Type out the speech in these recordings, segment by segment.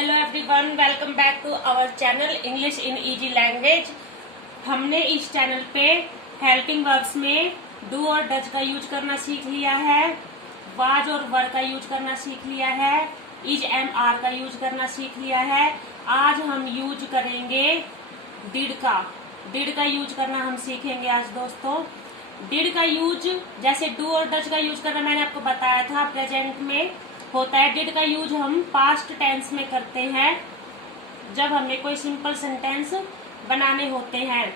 Hello everyone, welcome back to our channel English in easy language. हमने इस channel पे helping verbs में do और डज का यूज करना सीख लिया है, वाज और वर का यूज करना सीख लिया है, इज एंड आर का यूज करना सीख लिया है। आज हम यूज करेंगे डिड का यूज करना हम सीखेंगे आज दोस्तों। डिड का यूज जैसे डू और डज का यूज करना मैंने आपको बताया था, प्रेजेंट में होता है। डिड का यूज हम पास्ट टेंस में करते हैं जब हमें कोई सिंपल सेंटेंस बनाने होते हैं।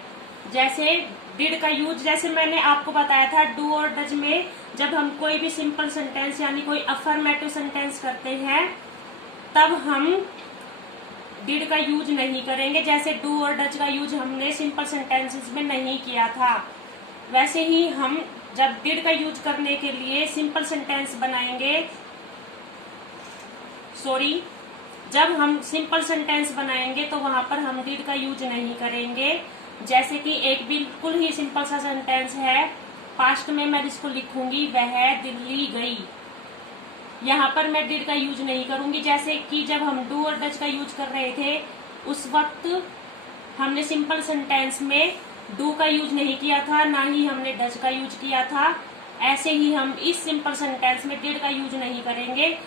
जैसे डिड का यूज जैसे मैंने आपको बताया था, डू और डज में जब हम कोई भी सिंपल सेंटेंस यानी कोई अफर्मेटिव सेंटेंस करते हैं तब हम डिड का यूज नहीं करेंगे। जैसे डू और डज का यूज हमने सिंपल सेंटेंसेस में नहीं किया था, वैसे ही हम जब डिड का यूज करने के लिए सिंपल सेंटेंस बनाएंगे, जब हम सिंपल सेंटेंस बनाएंगे तो वहां पर हम डिड का यूज नहीं करेंगे। जैसे कि एक बिल्कुल ही सिंपल सा सेंटेंस है, पास्ट में मैं इसको लिखूंगी, वह दिल्ली गई। यहाँ पर मैं डिड का यूज नहीं करूंगी। जैसे कि जब हम डू और डज का यूज कर रहे थे उस वक्त हमने सिंपल सेंटेंस में डू का यूज नहीं किया था, ना ही हमने डज का यूज किया था। ऐसे ही हम इस सिंपल सेंटेंस में डिड का यूज नहीं करेंगे।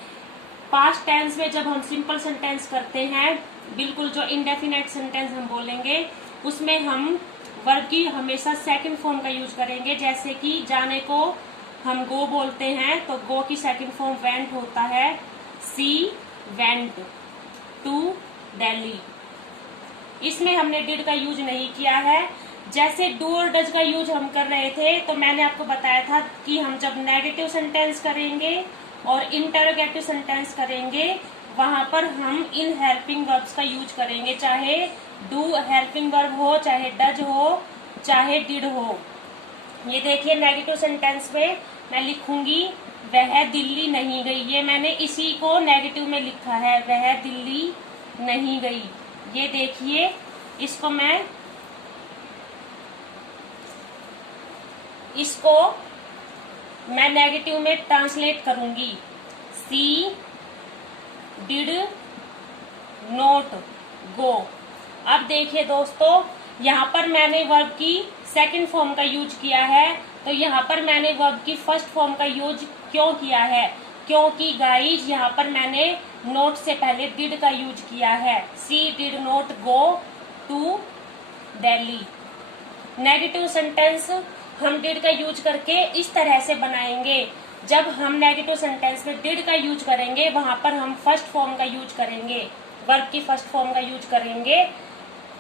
पास्ट टेंस में जब हम सिंपल सेंटेंस करते हैं, बिल्कुल जो इंडेफिनेट सेंटेंस हम बोलेंगे, उसमें हम वर्ब की हमेशा सेकंड फॉर्म का यूज करेंगे। जैसे कि जाने को हम गो बोलते हैं तो गो की सेकंड फॉर्म वेंट होता है। She went to Delhi. इसमें हमने डिड का यूज नहीं किया है। जैसे डू और डज का यूज हम कर रहे थे तो मैंने आपको बताया था कि हम जब नेगेटिव सेंटेंस करेंगे और इंटरोगेटिव सेंटेंस करेंगे वहां पर हम इन हेल्पिंग वर्ब्स का यूज करेंगे। चाहे डू हेल्पिंग वर्ब हो, चाहे डज हो, चाहे डिड हो। ये देखिए नेगेटिव सेंटेंस में मैं लिखूंगी वह दिल्ली नहीं गई। ये मैंने इसी को नेगेटिव में लिखा है, वह दिल्ली नहीं गई। ये देखिए, इसको मैं नेगेटिव में ट्रांसलेट करूंगी। सी डिड नॉट गो। अब देखिए दोस्तों, यहाँ पर मैंने वर्ब की सेकंड फॉर्म का यूज किया है, तो यहाँ पर मैंने वर्ब की फर्स्ट फॉर्म का यूज क्यों किया है? क्योंकि गाइज यहाँ पर मैंने नोट से पहले डिड का यूज किया है। She did not go to Delhi. Negative sentence हम डिड का यूज करके इस तरह से बनाएंगे। जब हम नेगेटिव सेंटेंस में डिड का यूज करेंगे वहां पर हम फर्स्ट फॉर्म का यूज करेंगे, वर्ब की फर्स्ट फॉर्म का यूज करेंगे।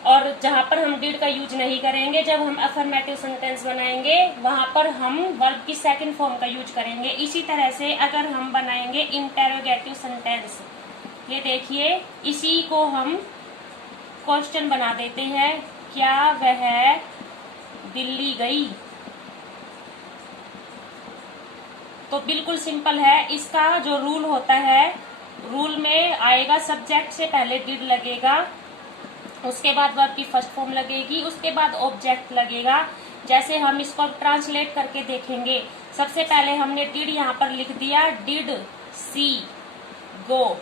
और जहां पर हम डिड का यूज नहीं करेंगे, जब हम अफर्मेटिव सेंटेंस बनाएंगे वहां पर हम वर्ब की सेकंड फॉर्म का यूज करेंगे। इसी तरह से अगर हम बनाएंगे इंटरोगेटिव सेंटेंस, ये देखिए, इसी को हम क्वेश्चन बना देते हैं, क्या वह दिल्ली गई? तो बिल्कुल सिंपल है। इसका जो रूल होता है, रूल में आएगा सब्जेक्ट से पहले डिड लगेगा, उसके बाद वर्ब की फर्स्ट फॉर्म लगेगी, उसके बाद ऑब्जेक्ट लगेगा। जैसे हम इसको ट्रांसलेट करके देखेंगे, सबसे पहले हमने डिड यहाँ पर लिख दिया, did she go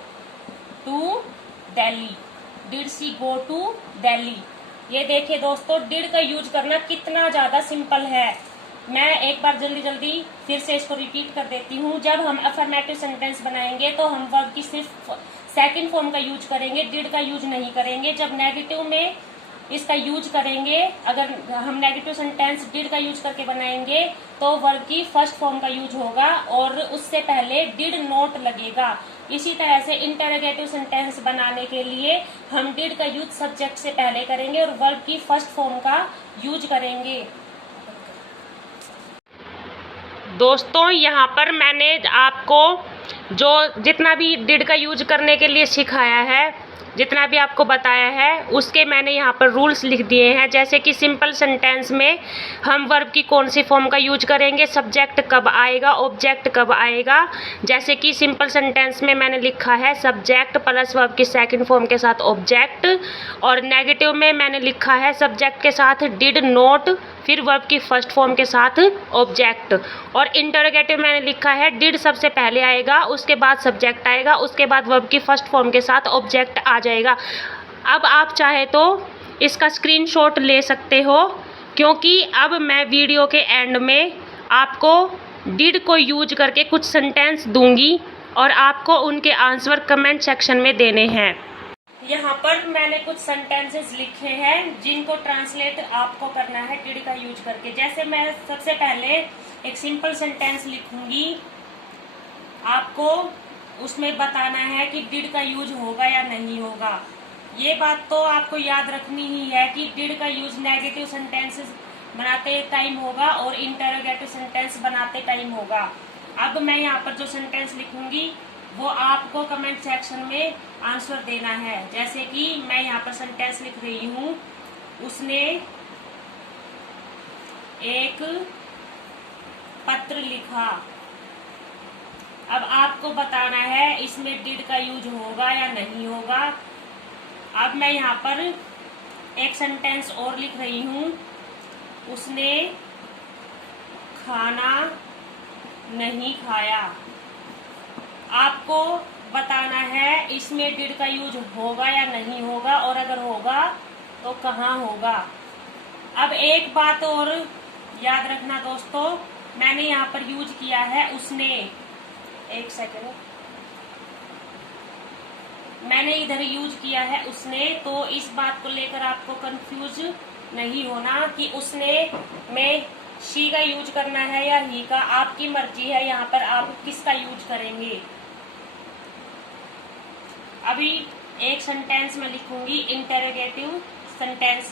to Delhi. Did she go to Delhi. ये देखिए दोस्तों, डिड का यूज करना कितना ज्यादा सिंपल है। मैं एक बार जल्दी फिर से इसको रिपीट कर देती हूँ। जब हम अफर्मेटिव सेंटेंस बनाएंगे तो हम वर्ब की सिर्फ सेकंड फॉर्म का यूज करेंगे, डिड का यूज नहीं करेंगे। जब नेगेटिव में इसका यूज करेंगे, अगर हम नेगेटिव सेंटेंस डिड का यूज करके बनाएंगे तो वर्ब की फर्स्ट फॉर्म का यूज होगा और उससे पहले डिड नॉट लगेगा। इसी तरह से इंटरोगेटिव सेंटेंस बनाने के लिए हम डिड का यूज सब्जेक्ट से पहले करेंगे और वर्ब की फर्स्ट फॉर्म का यूज करेंगे। दोस्तों, यहाँ पर मैंने आपको जो जितना भी डिड का यूज करने के लिए सिखाया है, जितना भी आपको बताया है, उसके मैंने यहाँ पर रूल्स लिख दिए हैं। जैसे कि सिंपल सेंटेंस में हम वर्ब की कौन सी फॉर्म का यूज करेंगे, सब्जेक्ट कब आएगा, ऑब्जेक्ट कब आएगा। जैसे कि सिंपल सेंटेंस में मैंने लिखा है सब्जेक्ट प्लस वर्ब की सेकंड फॉर्म के साथ ऑब्जेक्ट, और नेगेटिव में मैंने लिखा है सब्जेक्ट के साथ डिड नॉट, फिर वर्ब की फर्स्ट फॉर्म के साथ ऑब्जेक्ट। और इंटरोगेटिव मैंने लिखा है डिड सबसे पहले आएगा, उसके बाद सब्जेक्ट आएगा, उसके बाद वर्ब की फर्स्ट फॉर्म के साथ ऑब्जेक्ट आ जाएगा। अब आप चाहे तो इसका स्क्रीनशॉट ले सकते हो, क्योंकि अब मैं वीडियो के एंड में आपको डिड को यूज करके कुछ सेंटेंस दूंगी और आपको उनके आंसर कमेंट सेक्शन में देने हैं। यहाँ पर मैंने कुछ सेंटेंसेस लिखे हैं जिनको ट्रांसलेट आपको करना है डिड का यूज करके। जैसे मैं सबसे पहले एक सिंपल सेंटेंस लिखूंगी, आपको उसमें बताना है कि डिड का यूज होगा या नहीं होगा। ये बात तो आपको याद रखनी ही है कि डिड का यूज नेगेटिव सेंटेंसेस बनाते टाइम होगा और इंटरोगेटिव सेंटेंस बनाते टाइम होगा। अब मैं यहाँ पर जो सेंटेंस लिखूंगी वो आपको कमेंट सेक्शन में आंसर देना है। जैसे कि मैं यहाँ पर सेंटेंस लिख रही हूँ, उसने एक पत्र लिखा। अब आपको बताना है इसमें डिड का यूज होगा या नहीं होगा। अब मैं यहाँ पर एक सेंटेंस और लिख रही हूँ, उसने खाना नहीं खाया। आपको बताना है इसमें डिड का यूज होगा या नहीं होगा, और अगर होगा तो कहाँ होगा। अब एक बात और याद रखना दोस्तों, मैंने यहाँ पर यूज किया है उसने। एक सेकेंड, मैंने इधर यूज किया है उसने, तो इस बात को लेकर आपको कंफ्यूज नहीं होना कि उसने में शी का यूज करना है या ही का। आपकी मर्जी है यहाँ पर आप किसका यूज करेंगे। अभी एक सेंटेंस में लिखूंगी इंटरोगेटिव सेंटेंस।